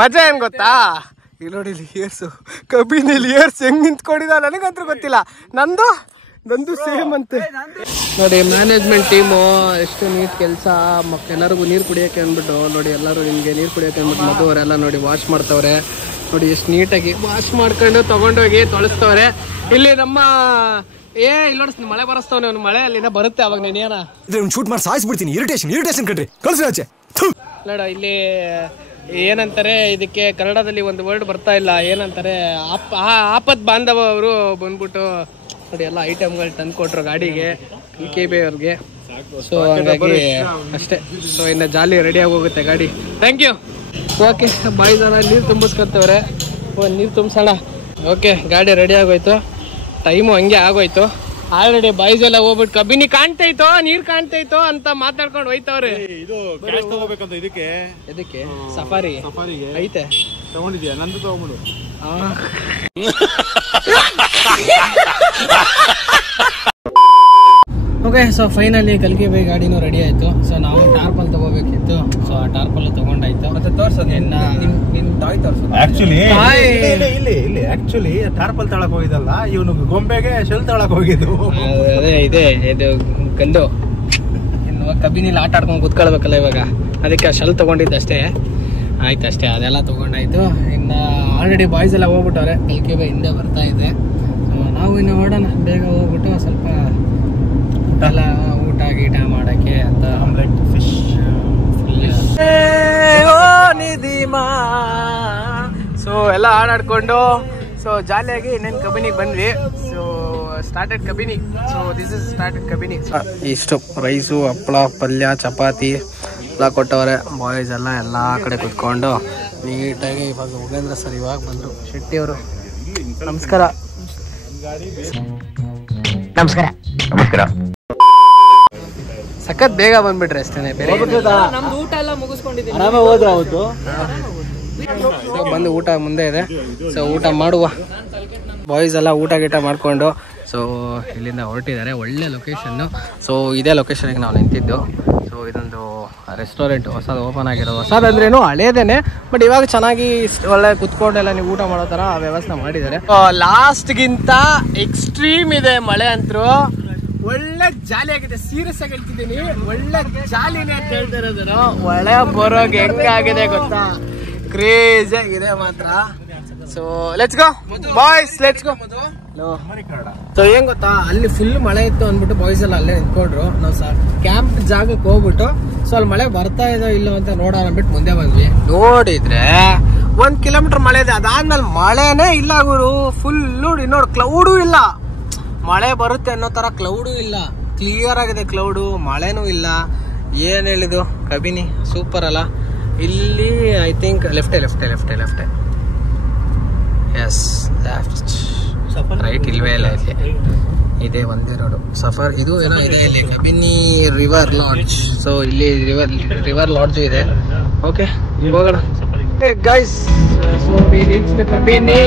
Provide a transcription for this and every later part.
ಮಜಾ ಏನ್ ಗೊತ್ತಾ, ಇಲ್ಲಿ ನೋಡಿ ಲಿಯರ್ಸು ಕಬ್ಬಿನ ಲಿಯರ್ಸ್ ಹೆಂಗ್ ನಿಂತ್ಕೊಂಡಿದ ನನಗಂತೂ ಗೊತ್ತಿಲ್ಲ. ನಂದು ಸೇಮ್ ಅಂತೆ ನೋಡಿ. ಮ್ಯಾನೇಜ್ಮೆಂಟ್ ಟೀಮು ಎಷ್ಟು ನೀಟ್ ಕೆಲಸ. ಎಲ್ಲರಿಗೂ ನೀರು ಕುಡಿಯೋಕೆ ಅಂದ್ಬಿಟ್ಟು ನೋಡಿ, ಎಲ್ಲರೂ ನಿಮಗೆ ನೀರು ಕುಡಿಯೋಕೆ ಅಂದ್ಬಿಟ್ಟು ಮದುವರೆಲ್ಲ ನೋಡಿ ವಾಶ್ ಮಾಡ್ತವ್ರೆ ನೋಡಿ. ಎಷ್ಟು ನೀಟಾಗಿ ವಾಶ್ ಮಾಡ್ಕೊಂಡು ತಗೊಂಡೋಗಿ ತೊಳಸ್ತವ್ರೆ. ಇಲ್ಲಿ ನಮ್ಮ ಇಲ್ಲಿ ನೋಡಿ ಮಳೆ ಬರಸ್ತವನೆ, ಅವ್ನು ಮಳೆ ಅಲ್ಲಿಂದ ಬರುತ್ತೆ. ಅವಾಗ ನೀನೇನ ಶೂಟ್ ಮಾಡಿ ಸಾಯಿಸ್ಬಿಡ್ತೀನಿ. ಇರಿಟೇಷನ್ ಕಣ್ರಿ, ಕಳ್ಸಿ ಆಚೆ ನೋಡ. ಇಲ್ಲಿ ಏನಂತಾರೆ ಇದಕ್ಕೆ ಕನ್ನಡದಲ್ಲಿ ಒಂದು ವರ್ಡ್ ಬರ್ತಾ ಇಲ್ಲ, ಏನಂತಾರೆ ಆಪತ್ ಬಾಂಧವ ಅವರು ಬಂದ್ಬಿಟ್ಟು ನೋಡಿ ಎಲ್ಲ ಐಟಮ್ಗಳು ತಂದು ಕೊಟ್ರು ಗಾಡಿಗೆ KB ಅವ್ರಿಗೆ. ಸೊ ಹಂಗಾಗಿ ಅಷ್ಟೇ. ಸೊ ಇನ್ನು ಜಾಲಿ ರೆಡಿಯಾಗಿ ಹೋಗುತ್ತೆ ಗಾಡಿ. Thank you. ಓಕೆ ಬಾಯ್ ಜನ ನೀರು ತುಂಬಿಸ್ಕೊತವ್ರೆ, ನೀರು ತುಂಬಿಸೋಣ. ಓಕೆ ಗಾಡಿ ರೆಡಿ ಆಗೋಯ್ತು, ಟೈಮು ಹಂಗೆ ಆಗೋಯ್ತು. ಆಲ್ರೆಡಿ ಬಾಯ್ಸ್ ಎಲ್ಲ ಹೋಗ್ಬಿಟ್ಟು ಕಬ್ಬಿನಿ ಕಾಣ್ತೈತೋ ನೀರ್ ಕಾಣ್ತೈತೋ ಅಂತ ಮಾತಾಡ್ಕೊಂಡು ಹೋಯ್ತವ್ರೆ. ಇದಕ್ಕೆ ಸಫಾರಿ ಐತೆ ತಗೊಂಡಿದ್ಯಾ? ನಂದು ತಗೊಂಡ್ಬಿಡು. ಓಕೆ ಸೊ ಫೈನಲಿ ಕಲ್ಕಿ ಬೈ ಗಾಡಿನೂ ರೆಡಿ ಆಯ್ತು. ಸೊ ನಾವು ಟಾರ್ಪಲ್ ತಗೋಬೇಕಿತ್ತು, ಸೊ ಆ ಟಾರ್ಪಲ್ ತಗೊಂಡಾಯ್ತು. ಮತ್ತೆ ತೋರ್ಸೋದು ನಿನ್ ತಾಯಿ ತೋರ್ಸೋದು. ಆಕ್ಚುಲಿ ಟಾರ್ಪಲ್ ತಳಕ್ ಹೋಗಿದಲ್ಲ, ಇವನು ಗೊಂಬೆಗೆ ಶೆಲ್ ತಳಕ್ ಹೋಗಿದ್ದು. ಅದೇ ಇದೆ ಇದು ಗಂಡು ಇನ್ನು ಕಬ್ಬಿನಿಲ್ಲಿ ಆಟ ಆಡ್ಕೊಂಡು ಕುತ್ಕೊಳ್ಬೇಕಲ್ಲ ಇವಾಗ, ಅದಕ್ಕೆ ಆ ಶೆಲ್ ತಗೊಂಡಿದ್ದಷ್ಟೇ. ಆಯ್ತು ಅಷ್ಟೇ, ಅದೆಲ್ಲ ತಗೊಂಡಾಯ್ತು. ಇನ್ನು ಆಲ್ರೆಡಿ ಬಾಯ್ಸ್ ಎಲ್ಲ ಹೋಗ್ಬಿಟ್ಟವ್ರೆ, ಕಲ್ಕಿ ಬೈ ಹಿಂದೆ ಬರ್ತಾ ಇದೆ. ಸೊ ನಾವು ಇನ್ನು ಹೊರಡೋಣ, ಬೇಗ ಹೋಗ್ಬಿಟ್ಟು ಸ್ವಲ್ಪ ಊಟ ಗೀಟ ಮಾಡಕ್ಕೆ ಅಂತ. ಆಮ್ಲೆಟ್, ಫಿಶ್, ಸೊ ಎಲ್ಲ ಆಡಾಡ್ಕೊಂಡು ಸೊ ಜಾಲಿಯಾಗಿ ಇನ್ನೇನು ಕಬಿನಿಗೆ ಬಂದ್ವಿ. So started Kabini. So this is started Kabini. ಇಷ್ಟು ರೈಸು, ಹಪ್ಪಳ, ಪಲ್ಯ, ಚಪಾತಿ ಎಲ್ಲ ಕೊಟ್ಟವ್ರೆ. ಬಾಯ್ಸ್ ಎಲ್ಲ ಕಡೆ ಕುತ್ಕೊಂಡು ನೀಟಾಗಿ. ಇವಾಗ ಉಗೇಂದ್ರ ಸರ್ ಇವಾಗ ಬಂದರು, ಶೆಟ್ಟಿ ಅವರು. ನಮಸ್ಕಾರ. ಸಖತ್ ಬೇಗ ಬಂದ್ಬಿಟ್ರೆ ಅಷ್ಟೇನೆ. ಬೇರೆ ನಮ್ದು ಊಟ ಎಲ್ಲ ಮುಗಿಸ್ಕೊಂಡಿದ್ದೀವಿ, ಆರಾಮಾಗಿ ಹೋದ್ರೆ ಅವತ್ತು. ಬಂದು ಊಟ ಮುಂದೆ ಇದೆ, ಸೊ ಊಟ ಮಾಡುವ. ಬಾಯ್ಸ್ ಎಲ್ಲ ಊಟ ಗೀಟ ಮಾಡ್ಕೊಂಡು ಸೊ ಇಲ್ಲಿಂದ ಹೊರಟಿದ್ದಾರೆ. ಒಳ್ಳೆ ಲೊಕೇಶನ್ನು. ಸೊ ಇದೇ ಲೊಕೇಶನ್ಗೆ ನಾವು ನಿಂತಿದ್ದು. ಸೊ ಇದೊಂದು ರೆಸ್ಟೋರೆಂಟ್ ಹೊಸದು ಓಪನ್ ಆಗಿರೋದು. ಹೊಸದಂದ್ರೇನು ಹಳೇದೇನೆ, ಬಟ್ ಇವಾಗ ಚೆನ್ನಾಗಿ ಒಳ್ಳೆ ಕುತ್ಕೊಂಡೆಲ್ಲ ನೀವು ಊಟ ಮಾಡೋ ಥರ ವ್ಯವಸ್ಥೆ ಮಾಡಿದ್ದಾರೆ. ಲಾಸ್ಟ್ಗಿಂತ ಎಕ್ಸ್ಟ್ರೀಮ್ ಇದೆ ಮಳೆ ಅಂತೂ. ಒಳ್ಳೆ ಜಾಲಿ ಆಗಿದೆ, ಸೀರಿಯಸ್ ಆಗಿ ಹೇಳ್ತಿದ್ದೀನಿ. ಒಳ್ಳೆ ಜಾಲಿನೇ ಅಂತ ಹೇಳ್ತಾ ಇರೋದು. ಒಳ್ಳೆ ಬರೋಗೆ ಹೆಂಗಾಗಿದೆ ಗೊತ್ತಾ, ಕ್ರೇಜಿ ಆಗಿದೆ ಮಾತ್ರ. So let's go boys, let's go. So ಏನ್ ಗೊತ್ತಾ, ಅಲ್ಲಿ ಫುಲ್ ಮಳೆ ಇತ್ತು ಅಂದ್ಬಿಟ್ಟು ಬಾಯ್ಸ್ ಎಲ್ಲ ಅಲ್ಲೇ ನಿಂತ್ಕೊಂಡ್ರು. ನಾವು ಕ್ಯಾಂಪ್ ಜಾಗಕ್ಕೆ ಹೋಗ್ಬಿಟ್ಟು ಸೊ ಅಲ್ಲಿ ಮಳೆ ಬರ್ತಾ ಇದೋ ಇಲ್ಲೋ ಅಂತ ನೋಡೋಣ ಅಂದ್ಬಿಟ್ಟು ಮುಂದೆ ಬಂದ್ವಿ. ನೋಡಿದ್ರೆ 1 ಕಿಲೋಮೀಟರ್ ಮಳೆ ಇದೆ. ಅದಾದ್ಮೇಲೆ ಮಳೆನೇ ಇಲ್ಲ ಗುರು. ಫುಲ್ ನೋಡಿ ಕ್ಲೌಡು ಇಲ್ಲ. ಮಳೆ ಬರುತ್ತೆ ಅನ್ನೋ ತರ ಕ್ಲೌಡು ಇಲ್ಲ, ಕ್ಲಿಯರ್ ಆಗಿದೆ ಕ್ಲೌಡು, ಮಳೆನೂ ಇಲ್ಲ. ಏನ್ ಹೇಳಿದು ಕಬಿನಿ ಸೂಪರ್ ಅಲ್ಲ. ಇಲ್ಲಿ ಐ ಥಿಂಕ್ ಲೆಫ್ಟೇ ಎಸ್ ರೈಟ್ ಇಲ್ವೇ ಇಲ್ಲ. ಇಲ್ಲಿ ಇದೆ ಒಂದೇ ರೋಡು ಸಫರ್. ಇದು ಏನೋ ಇದೆ ಇಲ್ಲಿ ಕಬಿನಿ ರಿವರ್ ಲಾಡ್ಜ್. ಸೊ ಇಲ್ಲಿ ರಿವರ್ ಲಾಡ್ಜ್ ಇದೆ. ಓಕೆ ಹೋಗೋಣ guys. So we reach the Kabini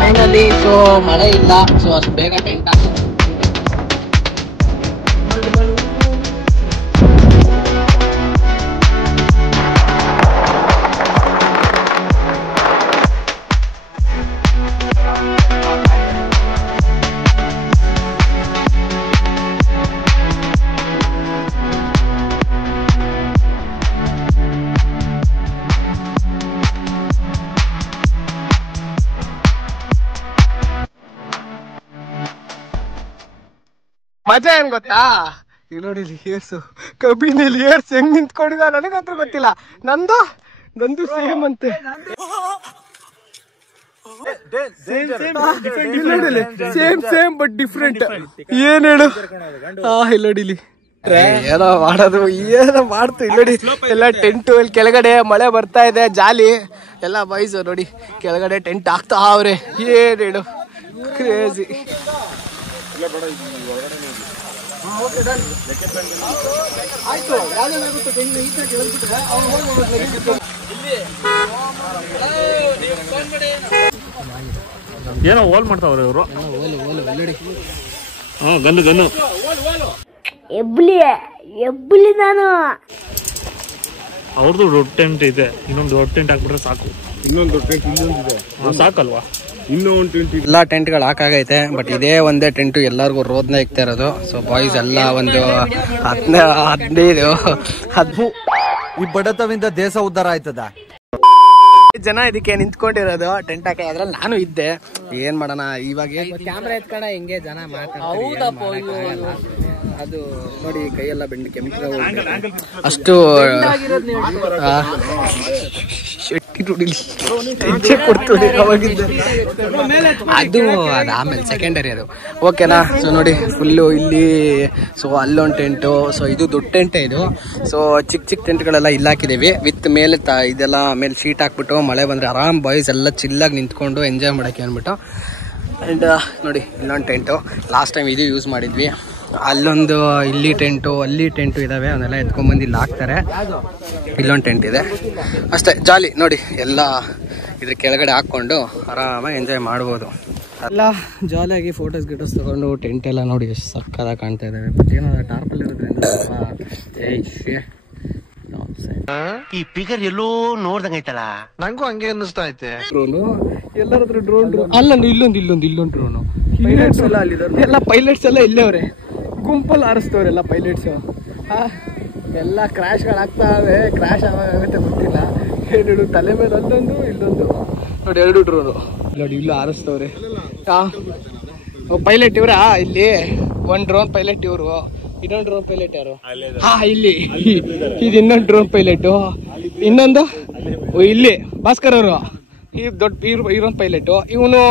finally. So ಮಳೆ ಇಲ್ಲ, ಸೊ ಅಷ್ಟು ಬೇಗ ಟೆಂಟ್ ಆಗ್ತದೆ. ಮಜಾ ಏನ್ ಗೊತ್ತಾ, ಇಲ್ಲಿ ನೋಡಿ ಲಿಯರ್ಸು ಕಬ್ಬಿನ ಲಿಯರ್ಸ್ ಹೆಂಗ್ ನಿಂತ್ಕೊಂಡಿದ ನನಗಂತೂ ಗೊತ್ತಿಲ್ಲ. ನಂದು ಸೇಮ್ ಅಂತೆ. Same but different. ಏನ್ ಹೇಳು, ಇಲ್ಲಿ ನೋಡಿಲಿ ಏನೋ ಮಾಡೋದು, ಏನೋ ಮಾಡ್ತು. ಇಲ್ಲಿ ನೋಡಿ ಎಲ್ಲ ಟೆಂಟು, ಇಲ್ಲಿ ಕೆಳಗಡೆ ಮಳೆ ಬರ್ತಾ ಇದೆ, ಜಾಲಿ ಎಲ್ಲ ಬಾಯ್ಸ್ ನೋಡಿ ಕೆಳಗಡೆ ಟೆಂಟ್ ಹಾಕ್ತಾ ಅವ್ರೆ. ಏನ್ ಹೇಳು ಕ್ರೇಜಿ. ಏನೋ ಹೋಲ್ ಮಾಡ್ತಾವ್ರೆ ಇವರು. ಗನ್ನು ಎಬ್ಬಲಿ ನಾನು. ಅವ್ರದ್ದು ದೊಡ್ಡ ಟೆಂಟ್ ಇದೆ, ಇನ್ನೊಂದು ದೊಡ್ಡ ಟೆಂಟ್ ಹಾಕ್ಬಿಟ್ರೆ ಸಾಕು. ಇನ್ನೊಂದು ಟೆಂಟ್ ಇನ್ನೊಂದಿದೆ ಸಾಕಲ್ವಾ? ಇನ್ನೂ ಒಂದು ಟೆಂಟ್. ಎಲ್ಲ ಟೆಂಟ್ಗಳು ಹಾಕಾಗೈತೆ, ಬಟ್ ಇದೇ ಒಂದೇ ಟೆಂಟು ಎಲ್ಲರಿಗೂ ರೋದ್ನ ಇಕ್ತಾ ಇರೋದು. ಸೊ ಬಾಯ್ಸ್ ಎಲ್ಲ ಒಂದು 15 ಈ ಬಡತವಿಂದ ದೇಶ ಉದ್ಧಾರ ಆಯ್ತದ. ಜನ ಇದಕ್ಕೆ ನಿಂತ್ಕೊಂಡಿರೋದು ಟೆಂಟ್ ಹಾಕಿ. ಅದ್ರಲ್ಲಿ ನಾನು ಇದ್ದೆ. ಏನ್ ಮಾಡೋಣ ಇವಾಗ ಕ್ಯಾಮ್ರಾ ಎತ್ಕೊಂಡ ಹಿಂಗೆ ಜನ ಮಾತಾಡ್ತಾರೆ. ಅದು ನೋಡಿ ಕೈಯೆಲ್ಲ ಬೆಂಡ್ ಕೆಂಪು ಅಷ್ಟು ಅದು ಆಮೇಲೆ ಸೆಕೆಂಡರಿ ಅದು. ಓಕೆನಾ? ಸೊ ನೋಡಿ ಫುಲ್ಲು ಇಲ್ಲಿ. ಸೊ ಅಲ್ಲೊಂದು ಟೆಂಟು. ಸೊ ಇದು ದೊಡ್ಡ ಟೆಂಟೇ ಇದು. ಸೊ ಚಿಕ್ಕ ಚಿಕ್ಕ ಟೆಂಟ್ಗಳೆಲ್ಲ ಇಲ್ಲಿ ಹಾಕಿದೀವಿ. ವಿತ್ ಮೇಲೆ ಇದೆಲ್ಲ ಮೇಲೆ ಶೀಟ್ ಹಾಕ್ಬಿಟ್ಟು ಮಳೆ ಬಂದ್ರೆ ಆರಾಮ್ ಬಾಯ್ಸ್ ಎಲ್ಲ ಚಿಲ್ಲಾಗಿ ನಿಂತ್ಕೊಂಡು ಎಂಜಾಯ್ ಮಾಡಕ್ಕೆ ಅಂದ್ಬಿಟ್ಟು. ಆ್ಯಂಡ್ ನೋಡಿ ಇಲ್ಲೊಂದು ಟೆಂಟು. ಲಾಸ್ಟ್ ಟೈಮ್ ಇದು ಯೂಸ್ ಮಾಡಿದ್ವಿ. ಅಲ್ಲೊಂದು ಇಲ್ಲಿ ಟೆಂಟು ಅಲ್ಲಿ ಟೆಂಟು ಇದಾವೆ. ಅವನ್ನೆಲ್ಲ ಎತ್ಕೊಂಡ್ಬಂದು ಇಲ್ಲಿ ಹಾಕ್ತಾರೆ. ಇಲ್ಲೊಂದು ಟೆಂಟ್ ಇದೆ ಅಷ್ಟೇ. ಜಾಲಿ ನೋಡಿ ಎಲ್ಲ ಇದ್ರ ಕೆಳಗಡೆ ಹಾಕ್ಕೊಂಡು ಆರಾಮಾಗಿ ಎಂಜಾಯ್ ಮಾಡ್ಬೋದು. ಎಲ್ಲ ಜಾಲಿಯಾಗಿ ಫೋಟೋಸ್ ಗಿಟೋಸ್ ತಗೊಂಡು ಟೆಂಟ್ ಎಲ್ಲ ನೋಡಿ ಎಷ್ಟು ಸಕ್ಕದಾಗಿ ಕಾಣ್ತಾ ಇದ್ದಾವೆ. ಬಟ್ ಏನೋ ಟಾರ್ಪಲ್ ಇರೋದ್ರಿಂದ ಈ ಪಿಗರ್ ಎಲ್ಲೋ ನೋಡ್ದಂಗೈತಲ್ಲ. ನಂಗೂ ಹಂಗೆ ಅನ್ನಿಸ್ತಾ ಐತೆ. ಡ್ರೋನು ಎಲ್ಲರ ಹತ್ರ ಡ್ರೋನ್ ಅಲ್ಲ ಇಲ್ಲೊಂದು ಡ್ರೋನು. ಎಲ್ಲ ಪೈಲಟ್ಸ್ ಎಲ್ಲ ಇಲ್ಲವ್ರೆ, ಗುಂಪಲ್ಲಿ ಹಾರಿಸ್ತವ್ರೆ ಎಲ್ಲ ಪೈಲಟ್ಸು. ಎಲ್ಲ ಕ್ರ್ಯಾಶ್ಗಳಾಗ್ತಾವೆ. ಕ್ರ್ಯಾಶ್ ಆಗುತ್ತೆ ಗೊತ್ತಿಲ್ಲ. ಎರಡು ತಲೆ ಮೇಲೆ ಅಲ್ಲೊಂದು ಇಲ್ಲೊಂದು ನೋಡಿ, 2 ಡ್ರೋನು ನೋಡಿ ಇಲ್ಲೂ ಹಾರಿಸ್ತವ್ರೆ. ಪೈಲಟ್ ಇವ್ರಾ? ಇಲ್ಲಿ 1 ಡ್ರೋನ್ ಪೈಲಟ್ ಇವರು. ಇನ್ನೊಂದು ಡ್ರೋನ್ ಪೈಲಟ್ ಯಾರು? ಇಲ್ಲಿ ಇದು ಇನ್ನೊಂದು ಡ್ರೋನ್ ಪೈಲಟು. ಇನ್ನೊಂದು ಇಲ್ಲಿ ಭಾಸ್ಕರ್ ಅವರು. ಈ ದೊಡ್ಡ ಇರೋನ್ ಪೈಲಟು. ಇವನು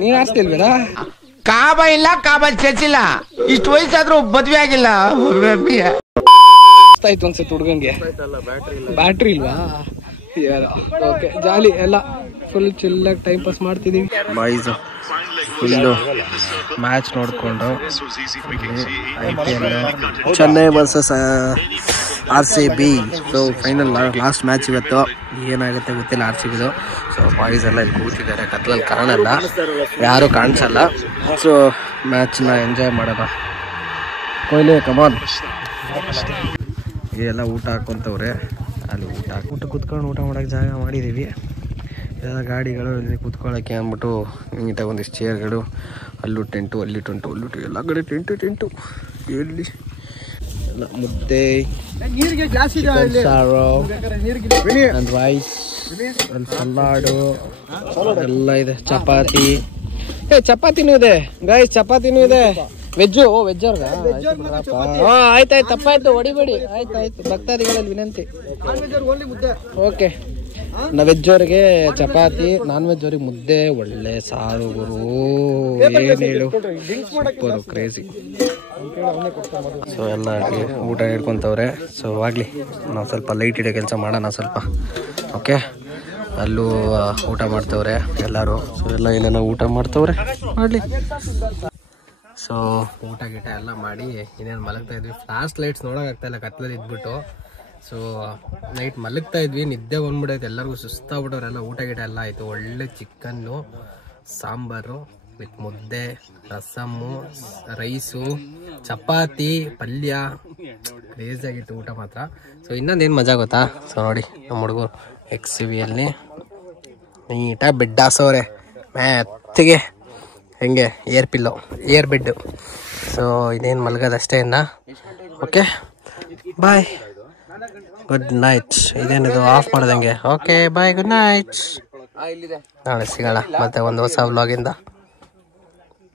ನೀನ್ ಹಾರಿಸ್ತಿಲ್ವೇನ? ಕಾಬ ಇಲ್ಲ, ಕಾಬಲ್ ಚರ್ಚಿಲ್ಲ. ಇಷ್ಟು ವಯಸ್ಸಾದ್ರೂ ಮದ್ವೆ ಆಗಿಲ್ಲ. ಆಯ್ತು ಅನ್ಸುತ್ತೆ ಹುಡ್ಗಂಗೆ. ಬ್ಯಾಟ್ರಿ ಇಲ್ವಾ? ಓಕೆ ಜಾಲಿ ಎಲ್ಲ ಫುಲ್ ಚಿಲ್ಲಾಗಿ ಟೈಮ್ ಪಾಸ್ ಮಾಡ್ತಿದೀವಿ. ಬಾಯ್ಸ್ ಫುಲ್ಲು ಮ್ಯಾಚ್ ನೋಡಿಕೊಂಡು Chennai versus RCB. So final last match ಇವತ್ತು. ಏನಾಗುತ್ತೆ ಗೊತ್ತಿಲ್ಲ RCBದು. ಸೊ ಬಾಯ್ಸ್ ಎಲ್ಲ ಇಲ್ಲಿ ಕೂತಿದ್ದಾರೆ. ಕತ್ಲಲ್ಲಿ ಕಾಣಲ್ಲ, ಯಾರು ಕಾಣಿಸಲ್ಲ. ಸೊ ಮ್ಯಾಚ್ನ ಎಂಜಾಯ್ ಮಾಡೋಣ. ಕೊಹ್ಲಿ ಕಮಾನ್. ಎಲ್ಲ ಊಟ ಹಾಕೊಂತವ್ರೆ. ಅಲ್ಲಿ ಊಟ ಕುತ್ಕೊಂಡು ಊಟ ಮಾಡೋಕ್ಕೆ ಜಾಗ ಮಾಡಿದ್ದೀವಿ. ಎಲ್ಲ ಗಾಡಿಗಳು ಇಲ್ಲಿ ಕುತ್ಕೊಳ್ಳೋಕ್ಕೆ ಅಂದ್ಬಿಟ್ಟು ನೀಟಾಗಿ ಒಂದಿಷ್ಟು ಚೇರ್ಗಳು. ಅಲ್ಲೂ ಟೆಂಟು ಅಲ್ಲಿ ಟೆಂಟು ಎಲ್ಲ ಕಡೆ ಟೆಂಟು. ಎಲ್ಲಿ ಎಲ್ಲ ಮುದ್ದೆ, ಸಾರು ಆ್ಯಂಡ್ ರೈಸ್, ಅಲ್ಲಿ ಸಲಾಡು ಎಲ್ಲ ಇದೆ. ಚಪಾತಿನೂ ಇದೆ ಗೈಸ್, ಚಪಾತಿನೂ ಇದೆ. ವೆಜ್ಜು ಅವ್ರಿಗ? ಆಯ್ತಾಯ್ತು, ತಪ್ಪಾಯ್ತು, ಹೊಡಿಬೇಡಿ. ಆಯ್ತಾಯ್ತು, ಭಕ್ತಾದಿಗಳಲ್ಲಿ ವಿನಂತಿ. ಓಕೆ, ವೆಜ್ ಅವ್ರಿಗೆ ಚಪಾತಿ, ನಾನ್ ವೆಜ್ ಅವ್ರಿಗೆ ಮುದ್ದೆ. ಒಳ್ಳೆ ಸಾರು ಗುರು, ಏನ್ ಹೇಳು, ಸೂಪರ್ ಕ್ರೇಜಿ. ಸೊ ಎಲ್ಲ ಊಟ ಹಿಡ್ಕೊಂತವ್ರೆ. ಸೊ ಆಗ್ಲಿ, ನಾವು ಸ್ವಲ್ಪ ಲೈಟ್ ಇಡೋ ಕೆಲಸ ಮಾಡೋಣ ಸ್ವಲ್ಪ. ಓಕೆ, ಅಲ್ಲೂ ಊಟ ಮಾಡ್ತವ್ರೆ ಎಲ್ಲರೂ. ಸೊ ಎಲ್ಲ ಏನೇನೋ ಊಟ ಮಾಡ್ತವ್ರೆ, ಮಾಡಲಿ. ಸೊ ಊಟ ಗೀಟ ಎಲ್ಲ ಮಾಡಿ ಇನ್ನೇನು ಮಲಗ್ತಾ ಇದ್ವಿ. ಫ್ಲಾಶ್ ಲೈಟ್ಸ್ ನೋಡೋಕ್ಕಾಗ್ತಾ ಇಲ್ಲ ಕತ್ಲಲ್ಲಿ ಇದ್ಬಿಟ್ಟು. ಸೊ ನೈಟ್ ಮಲಗ್ತಾ ಇದ್ವಿ, ನಿದ್ದೆ ಬಂದ್ಬಿಡೈತೆ ಎಲ್ಲರಿಗೂ, ಸುಸ್ತಾಗ್ಬಿಟ್ಟವ್ರೆಲ್ಲ. ಊಟ ಗೀಟ ಎಲ್ಲ ಆಯಿತು. ಒಳ್ಳೆ ಚಿಕನ್ನು, ಸಾಂಬಾರು ವಿತ್ ಮುದ್ದೆ, ರಸಮ್ಮು, ರೈಸು, ಚಪಾತಿ, ಪಲ್ಯ. ಕ್ರೇಜಿಯಾಗಿತ್ತು ಊಟ ಮಾತ್ರ. ಸೊ ಇನ್ನೊಂದೇನು ಮಜಾ ಗೊತ್ತಾ? ಸೊ ನೋಡಿ ನಮ್ಮ ಹುಡುಗರು XCVಯಲ್ಲಿ ನೀಟಾಗಿ ಬೆಡ್ ಹಾಸೋರೆ ಮೆತ್ತಿಗೆ, ಹೆಂಗೆ ಏರ್ ಬೆಡ್ಡು. ಸೊ ಇದೇನು ಮಲಗೋದಷ್ಟೇ ಇನ್ನು. Okay bye, good night. ಇದೇನಿದು ಆಫ್ ಮಾಡ್ದಂಗೆ. Okay bye, good night. ನಾಳೆ ಸಿಗೋಣ ಮತ್ತೆ ಒಂದು ಹೊಸ ವ್ಲಾಗಿಂದ.